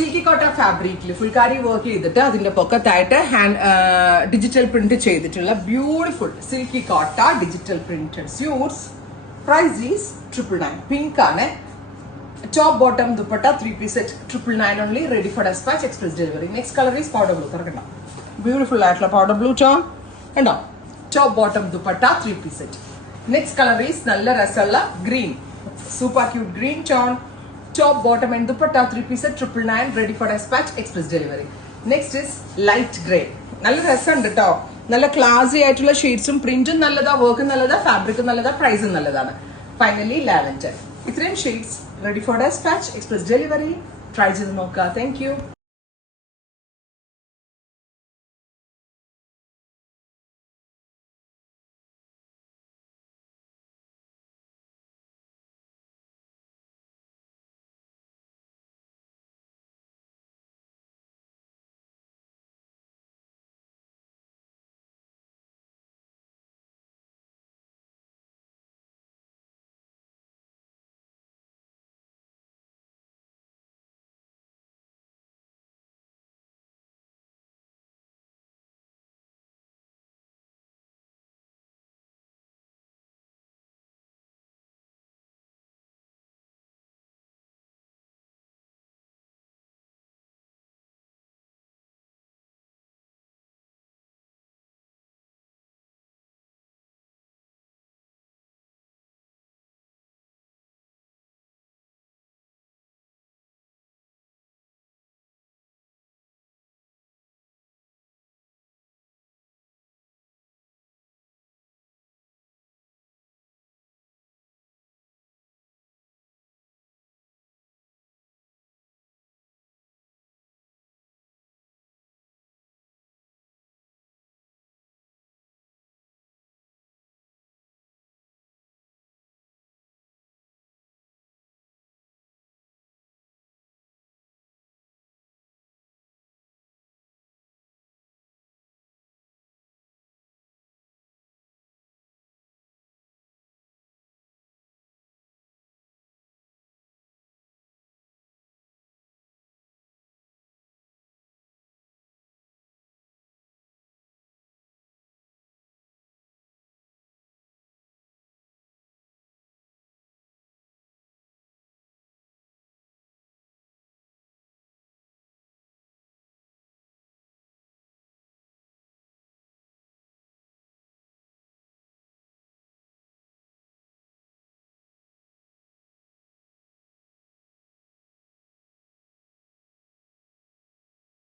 Silky കോട്ട ഫാബ്രിക്കിൽ phulkari work ചെയ്തിട്ട് അതിന്റെ പൊക്കത്തായിട്ട് ഡിജിറ്റൽ പ്രിന്റ് ചെയ്തിട്ടുള്ള beautiful silky Kota digital printed suits. Price is 999. Pink ആണ്. Top bottom dupatta 3-piece set 999 only. Ready for despatch, express delivery. Next colour is powder blue. തുറക്കണ്ട, beautiful ആയിട്ടുള്ള powder blue tone ഉണ്ടോ. Top bottom dupatta 3-piece set. Next colour is നല്ല രസമുള്ള green, super cute green tone. Top, bottom and dupatta 3-piece set 999. Ready for dispatch, express delivery. Next is light grey. നല്ല രസമുണ്ട് കേട്ടോ. നല്ല ക്ലാസി ആയിട്ടുള്ള ഷെയ്ഡ്സും പ്രിന്റും നല്ലതാ, വർക്കും നല്ലതാ, ഫാബ്രിക്കും നല്ലതാ, പ്രൈസും നല്ലതാണ്. Finally lavender. ഇത്രയും shades ready for despatch, express delivery. Try ചെയ്ത് നോക്കുക. Thank U.